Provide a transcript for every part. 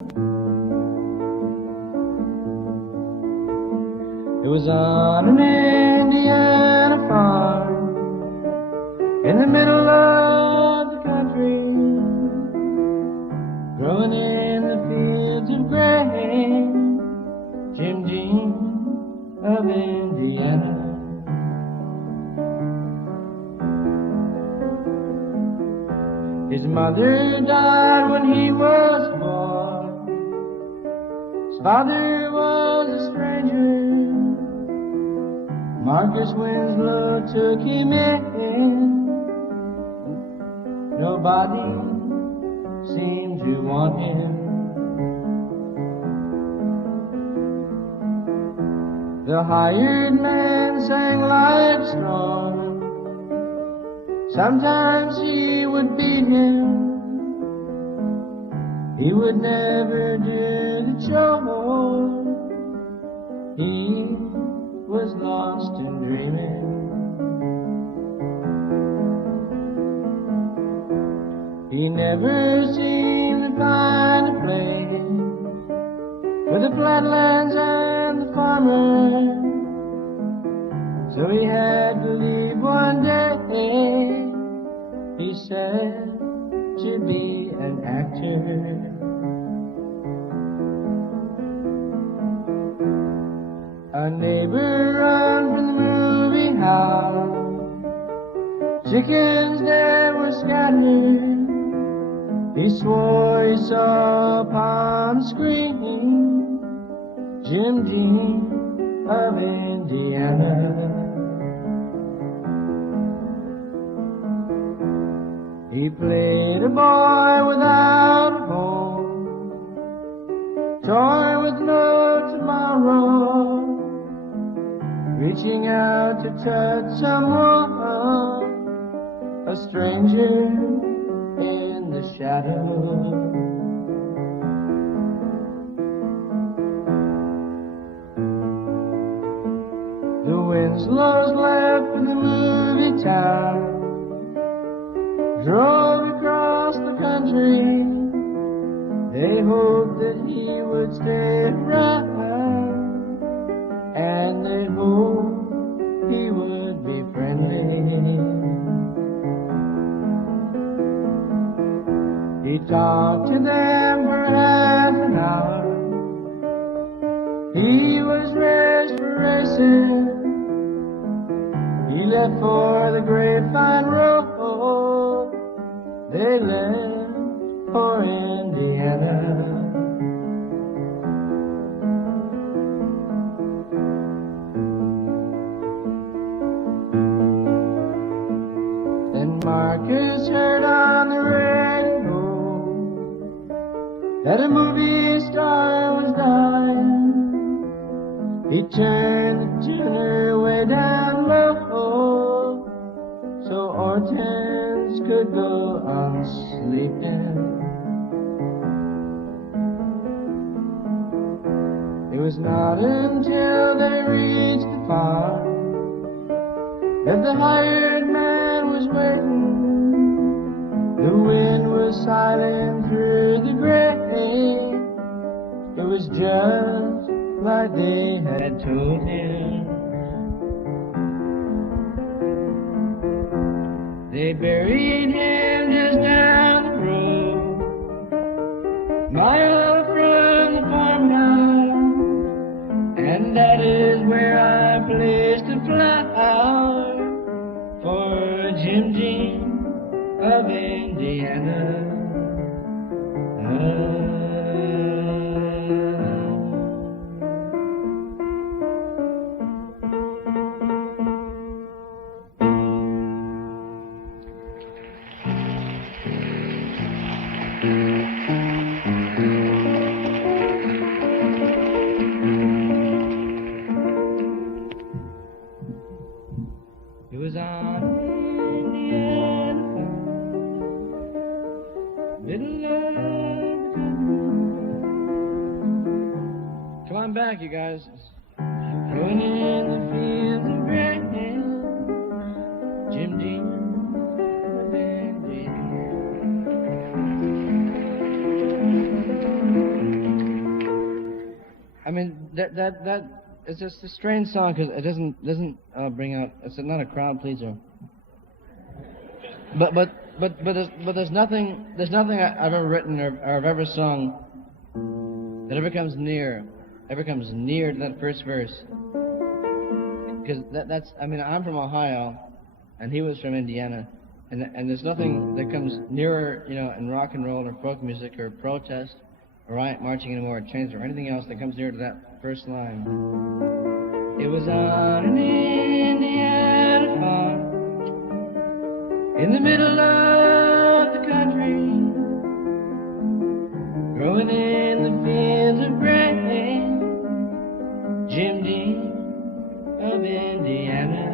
It was on an Indiana farm in the middle of the country, growing in the fields of grain, Jim Dean of Indiana. His mother died when he was 4. His father was a stranger. Marcus Winslow took him in. Nobody seemed to want him. The hired man sang like strong. Sometimes he would beat him. He would never do the chore. He was lost in dreaming. He never seemed to find a place for the flatlands and the farmers. So he had to leave one day. He said to be an actor. A neighbor ran from the movie house. Chickens that were scattered. He swore he saw upon the screen Jim Dean of Indiana. He played a boy without a home, toy with no tomorrow, reaching out to touch someone, a stranger in the shadow. The Winslows left for the movie town, drove across the country. They hoped that he would stay around, and they hoped he would be friendly. He talked to them for half an hour. He was dressed for racing. He left for the grapevine road. They left for Indiana. Then Marcus heard on the radio that a movie star was dying. He turned the tuner way down low so Hortense could go on sleeping. It was not until they reached the farm that the hired man was waiting. The wind was silent through the gray. It was just like they had told him. They buried him just down the road, mile from the farmhouse, and that is where I placed a flower for Jim Dean of Indiana. It was on Indiana farm, middle of the country. Come on back, you guys. Going in the fields of grain, Jim Dean of Indiana. I mean, that it's just a strange song because it doesn't bring out. It's not a crowd pleaser. But there's nothing I've ever written or I've ever sung that ever comes near to that first verse. Because that's I mean, I'm from Ohio, and he was from Indiana, and there's nothing that comes nearer, you know, in rock and roll or folk music or protest or riot marching anymore, or trains or anything else that comes near to that first line. It was on an Indiana farm in the middle of the country, growing in the fields of grain, Jim Dean of Indiana.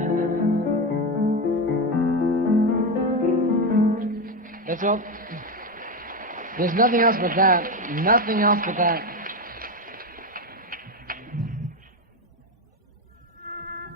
That's all. There's nothing else but that. Nothing else but that.